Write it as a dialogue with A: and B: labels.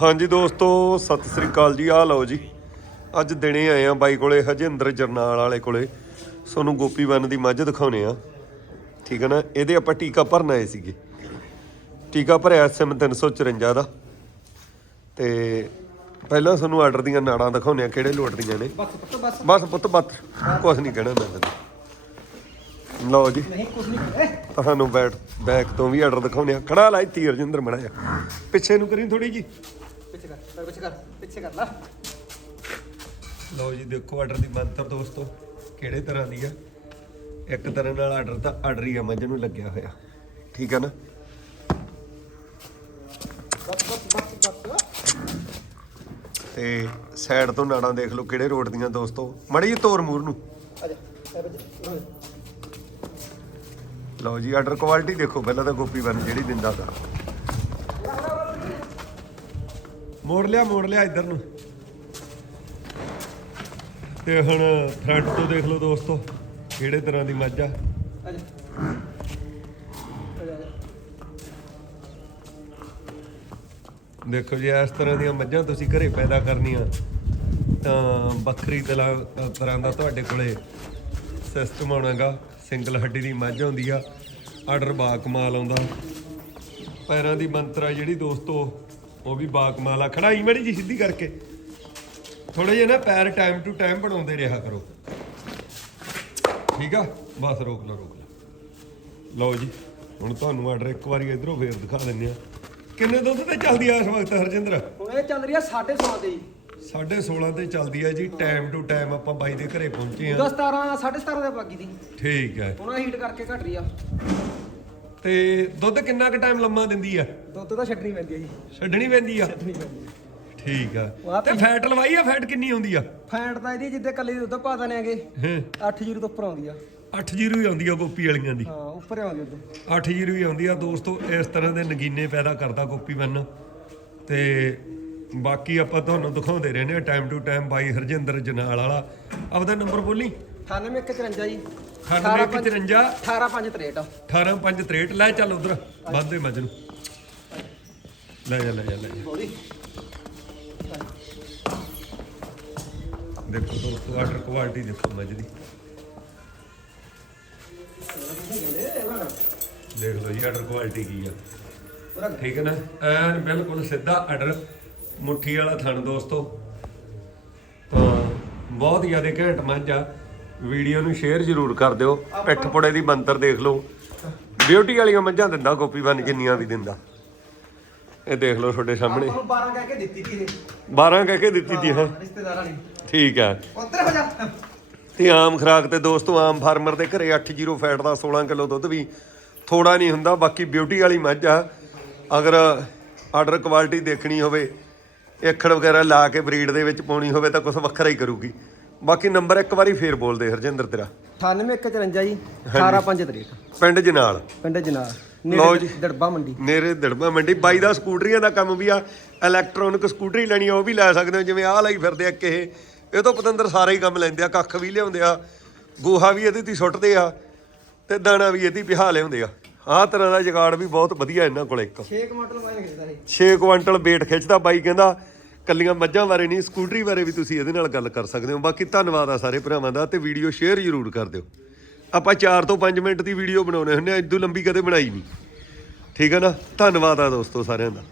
A: ਹਾਂਜੀ ਦੋਸਤੋ ਸਤਿ ਸ੍ਰੀ ਅਕਾਲ ਜੀ। ਆ ਲਓ ਜੀ ਅੱਜ ਦਿਨੇ ਆਏ ਆ ਬਾਈ ਕੋਲੇ ਹਜਿੰਦਰ ਜਰਨਾਲ ਵਾਲੇ ਕੋਲੇ। ਤੁਹਾਨੂੰ ਗੋਪੀ ਬੰਨ ਦੀ ਮੱਝ ਦਿਖਾਉਣੇ ਆ ਠੀਕ ਹੈ ਨਾ? ਇਹਦੇ ਆਪਾਂ ਟੀਕਾ ਭਰਨ ਆਏ ਸੀਗੇ। ਟੀਕਾ ਭਰਿਆ ਐਸਐਮ 354 ਦਾ। ਤੇ ਪਹਿਲਾਂ ਤੁਹਾਨੂੰ ਆਰਡਰ ਦੀਆਂ ਨਾੜਾਂ ਦਿਖਾਉਣੇ ਆ ਕਿਹੜੇ ਲੋਟਦੀਆਂ ਨੇ।
B: ਬਸ ਪੁੱਤ ਬਸ।
A: ਬਸ ਪੁੱਤ ਕੁਝ ਨਹੀਂ ਕਹਿਣਾ ਮੈਂ ਤੈਨੂੰ। ਲਓ ਜੀ।
B: ਨਹੀਂ ਕੁਝ ਨਹੀਂ। ਕਰੇ
A: ਤੁਹਾਨੂੰ ਬੈਟ ਬੈਕ ਤੋਂ ਵੀ ਆਰਡਰ ਦਿਖਾਉਣੇ ਆ ਖੜਾ ਲਾਈ ਤੀ ਰਜਿੰਦਰ ਮੜਾ ਪਿੱਛੇ ਨੂੰ ਕਰੀ ਥੋੜੀ ਜੀ
B: ਪਿੱਛੇ ਕਰ ਕਰ ਪਿੱਛੇ ਕਰ ਪਿੱਛੇ ਕਰ ਲਾ।
A: ਲਓ ਜੀ ਦੇਖੋ ਆਰਡਰ ਦੀ ਬੰਤਰ ਦੋਸਤੋ ਕਿਹੜੇ ਤਰ੍ਹਾਂ ਦੀ ਆ। ਇੱਕ ਤਰ੍ਹਾਂ ਨਾਲ ਆਰਡਰ ਤਾਂ ਆਰਡਰ ਹੀ ਆ ਮੱਝ ਨੂੰ ਲੱਗਿਆ ਹੋਇਆ। ਠੀਕ ਆ ਨਾ? ਤੇ ਸਾਈਡ ਤੋਂ ਨਾੜਾਂ ਦੇਖ ਲਓ ਕਿਹੜੇ ਰੋਡ ਦੀਆਂ ਦੋਸਤੋ। ਮੜੀ ਜੀ ਤੋਰ ਮੂਰ ਨੂੰ। ਲਓ ਜੀ ਆਰਡਰ ਕੁਆਲਿਟੀ ਦੇਖੋ ਪਹਿਲਾਂ ਤਾਂ ਗੋਪੀ ਬਨ ਜਿਹੜੀ ਦਿੰਦਾ ਦਾ ਮੋੜ ਲਿਆ ਮੋੜ ਲਿਆ ਇੱਧਰ ਨੂੰ। ਤੇ ਹੁਣ ਫਰੰਟ ਤੋਂ ਦੇਖ ਲਓ ਦੋਸਤੋ, ਕਿਹੜੇ ਤਰ੍ਹਾਂ ਦੀ ਮੱਝ ਆ। ਦੇਖੋ ਜੀ, ਇਸ ਤਰ੍ਹਾਂ ਦੀਆਂ ਮੱਝਾਂ ਤੁਸੀਂ ਘਰੇ ਪੈਦਾ ਕਰਨੀਆਂ, ਤਾਂ ਵੱਖਰੀ ਤਲਾ, ਤਰ੍ਹਾਂ ਦਾ ਤੁਹਾਡੇ ਕੋਲੇ ਸਿਸਟਮ ਆਉਣਾਗਾ। ਸਿੰਗਲ ਹੱਡੀ ਦੀ ਮੱਝ ਆਉਂਦੀ ਆ ਆਰਡਰ ਬਾ ਕਮਾਲ ਆਉਂਦਾ। ਪੈਰਾਂ ਦੀ ਮੰਤਰਾ ਜਿਹੜੀ ਦੋਸਤੋ ਉਹ ਵੀ ਬਾ ਕਮਾਲ ਆ ਖੜਾਈ ਮੜੀ ਜੀ ਸਿੱਧੀ ਕਰਕੇ। ਥੋੜੇ ਜਿਹਾ ਨਾ ਪੈਰ ਟਾਈਮ ਟੂ ਟਾਈਮ ਬਣਾਉਂਦੇ ਰਿਹਾ ਕਰੋ। ਠੀਕ ਆ? ਬਸ ਰੋਕ ਲਓ ਰੋਕ ਲਓ। ਲਓ ਜੀ ਹੁਣ ਤੁਹਾਨੂੰ ਆਰਡਰ ਇੱਕ ਵਾਰੀ ਇਧਰੋਂ ਫੇਰ ਦਿਖਾ ਦਿੰਨੇ ਆ। ਕਿੰਨੇ ਦੁੱਧ ਤੇ ਚੱਲਦੀ ਆ ਇਸ ਵਕਤ ਹਰਜਿੰਦਰ?
B: ਹੁਣ ਇਹ ਚੱਲ ਰਹੀ ਆ 16.5 ਤੇ ਜੀ।
A: 16.5 ਤੇ ਚੱਲਦੀ ਆ ਜੀ ਟਾਈਮ ਟੂ ਟਾਈਮ ਆਪਾਂ ਬਾਈ ਦੇ ਘਰੇ ਪਹੁੰਚੇ ਆ।
B: 10 17 17.5 ਦੇ ਦੀ।
A: ਠੀਕ ਹੈ
B: ਹੁਣ ਹੀਟ ਕਰਕੇ ਘਟ ਰਹੀ ਆ।
A: ਤੇ ਦੁੱਧ ਕਿੰਨਾ ਕੁ ਟਾਈਮ ਲੰਮਾ ਦਿੰਦੀ ਆ?
B: ਦੁੱਧ ਤਾਂ ਛੱਡਣੀ ਪੈਂਦੀ ਆ ਜੀ।
A: ਛੱਡਣੀ ਪੈਂਦੀ ਆ?
B: ਛੱਡਣੀ ਪੈਂਦੀ ਆ।
A: ਠੀਕ ਆ। ਤੇ ਫੈਟ ਲਵਾਈ ਆ ਫੈਟ ਕਿੰਨੀ ਆਉਂਦੀ ਆ?
B: ਫੈਂਟ ਤਾਂ ਇਹਦੀ ਜਿੱਦੇ ਕੱਲੀ ਦੁੱਧ ਪਾ ਦਨੇਗੇ
A: ਹਾਂ।
B: 8 ਜੀਰੋ ਤੋਂ ਉੱਪਰ ਆਉਂਦੀ ਆ।
A: 8 ਜੀਰੋ ਹੀ ਆਉਂਦੀ ਆ ਗੋਪੀ ਵਾਲੀਆਂ ਦੀ।
B: ਹਾਂ ਉੱਪਰ ਆਉਂਦੀ ਉਦੋਂ
A: 8 ਜੀਰੋ ਹੀ ਆਉਂਦੀ ਆ। ਦੋਸਤੋ ਇਸ ਤਰ੍ਹਾਂ ਦੇ ਨਗੀਨੇ ਪੈਦਾ ਕਰਦਾ ਗੋਪੀ ਬੰਨ। ਤੇ ਬਾਕੀ ਆਪਾਂ ਤੁਹਾਨੂੰ ਦਿਖਾਉਂਦੇ ਰਹਿੰਦੇ ਆ ਟਾਈਮ ਟੂ ਟਾਈਮ ਬਾਈ ਹਰਜਿੰਦਰ ਜਨਾਲ ਵਾਲਾ। ਆਪਦਾ ਨੰਬਰ ਬੋਲੀ?
B: 9853 ਜੀ।
A: 9853
B: 18563
A: 18563 ਲੈ ਚੱਲ ਉਧਰ। ਵੱਧਦੇ ਮੱਝ ਨੂੰ। ਲੈ ਜਾ ਲੈ ਜਾ ਲੈ ਜਾ।
B: ਬੋਲੀ
A: ਦੇਖੋ ਦੋਸਤੋ ਆਰਡਰ ਕੁਆਲਿਟੀ ਦੇਖੋ ਮੱਝ ਦੀ। ਦੇਖ ਲਓ ਜੀ ਆਰਡਰ ਕੁਆਲਿਟੀ ਕੀ ਆ। ਠੀਕ ਹੈ ਨਾ? ਐਨ ਬਿਲਕੁਲ ਸਿੱਧਾ ਆਰਡਰ ਮੁੱਠੀ ਵਾਲਾ ਥਣ ਦੋਸਤੋ। ਤਾਂ ਬਹੁਤ ਜ਼ਿਆਦਾ ਘੈਂਟ ਮੱਝ ਆ। ਵੀਡੀਓ ਨੂੰ ਸ਼ੇਅਰ ਜ਼ਰੂਰ ਕਰ ਦਿਓ। ਪਿੱਠ ਪੁੜੇ ਦੀ ਬੰਤਰ ਦੇਖ ਲਓ। ਬਿਊਟੀ ਵਾਲੀਆਂ ਮੱਝਾਂ ਦਿੰਦਾ ਗੋਪੀ ਬਨ ਜਿੰਨੀਆਂ ਵੀ ਦਿੰਦਾ। ਇਹ ਦੇਖ ਲਓ ਤੁਹਾਡੇ ਸਾਹਮਣੇ।
B: ਨੂੰ 12 ਕਹਿ ਕੇ ਦਿੱਤੀ ਸੀ ਇਹ।
A: 12 ਕਹਿ ਕੇ ਦਿੱਤੀ ਤੀ ਹਾਂ?
B: ਰਿਸ਼ਤੇਦਾਰਾਂ ਨੇ
A: ਠੀਕ ਹੈ
B: ਜਾ।
A: ਤੇ ਆਮ ਖਰਾਕ ਤੇ ਦੋਸਤੋ ਆਮ ਫਾਰਮਰ ਦੇ ਘਰੇ 8 ਫੈਟ ਦਾ 16 ਕਿਲੋ ਦੁੱਧ ਵੀ ਥੋੜਾ ਨਹੀਂ ਹੁੰਦਾ ਬਾਕੀ ਬਿਊਟੀ ਵਾਲੀ ਮੱਝ ਆ। ਅਗਰ ਆਰਡਰ ਕੁਆਲਿਟੀ ਦੇਖਣੀ ਹੋਵੇ ਏਖੜ ਵਗੈਰਾ ਲਾ ਕੇ ਬਰੀਡ ਦੇ ਵਿੱਚ ਪਾਉਣੀ ਹੋਵੇ ਤਾਂ ਕੁਝ ਵੱਖਰਾ ਹੀ ਕਰੂਗੀ। ਬਾਕੀ ਨੰਬਰ ਇੱਕ ਵਾਰੀ ਫੇਰ ਬੋਲਦੇ ਹਰਜਿੰਦਰ ਤੇਰਾ।
B: 9854 ਜੀ 18563
A: ਪਿੰਡ ਜਨਾਲ।
B: ਪਿੰਡ ਜਨਾਰ
A: ਲਓ ਜੀ।
B: ਦੜਬਾ ਮੰਡੀ।
A: ਨੇਰੇ ਦੜਬਾ ਮੰਡੀ। ਬਾਈ ਦਾ ਸਕੂਟਰੀਆਂ ਦਾ ਕੰਮ ਵੀ ਆ ਇਲੈਕਟ੍ਰੋਨਿਕ ਸਕੂਟਰੀ ਲੈਣੀ ਆ ਉਹ ਵੀ ਲੈ ਸਕਦੇ ਹੋ ਜਿਵੇਂ ਆਹ ਲਈ ਫਿਰਦੇ ਆ ਕਿ ਇਹ। ਇਹ ਤੋਂ ਪਤੰਦਰ ਸਾਰੇ ਹੀ ਕੰਮ ਲੈਂਦੇ ਆ ਕੱਖ ਵੀ ਲਿਆਉਂਦੇ ਆ। ਗੋਹਾ ਵੀ ਇਹਦੇ ਤੇ ਸੁੱਟਦੇ ਆ ਤੇ ਦਾਣਾ ਵੀ ਇਹਦੀ ਪਿਹਾ ਲਿਆਉਂਦੇ ਆ। ਆਹ ਤਰ੍ਹਾਂ ਦਾ ਜਗਾੜ ਵੀ ਬਹੁਤ ਵਧੀਆ ਇਹਨਾਂ ਕੋਲ ਇੱਕ।
B: 6 ਮਾਡਲ ਵਾਇਆ ਖੇਡਦਾ ਇਹ।
A: 6 ਕੁਆਂਟਲ weight ਖਿੱਚਦਾ ਬਾਈ ਕਹਿੰਦਾ ਕੱਲੀਆਂ ਮੱਝਾਂ ਬਾਰੇ ਨਹੀਂ, ਸਕੂਟਰੀ ਬਾਰੇ ਵੀ ਤੁਸੀਂ ਇਹਦੇ ਨਾਲ ਗੱਲ ਕਰ ਸਕਦੇ ਹੋ। ਬਾਕੀ ਧੰਨਵਾਦ ਆ ਸਾਰੇ ਭਰਾਵਾਂ ਦਾ ਤੇ ਵੀਡੀਓ ਸ਼ੇਅਰ ਜ਼ਰੂਰ ਕਰ ਦਿਓ। ਆਪਾਂ 4 ਤੋਂ 5 ਮਿੰਟ ਦੀ ਵੀਡੀਓ ਬਣਾਉਣੇ ਹੁੰਦੇ ਆ ਇਦੋਂ ਲੰਬੀ ਕਦੇ ਬਣਾਈ ਨਹੀਂ। ਠੀਕ ਹੈ ਨਾ? ਧੰਨਵਾਦ ਆ ਦੋਸਤੋ ਸਾਰਿਆਂ ਦਾ।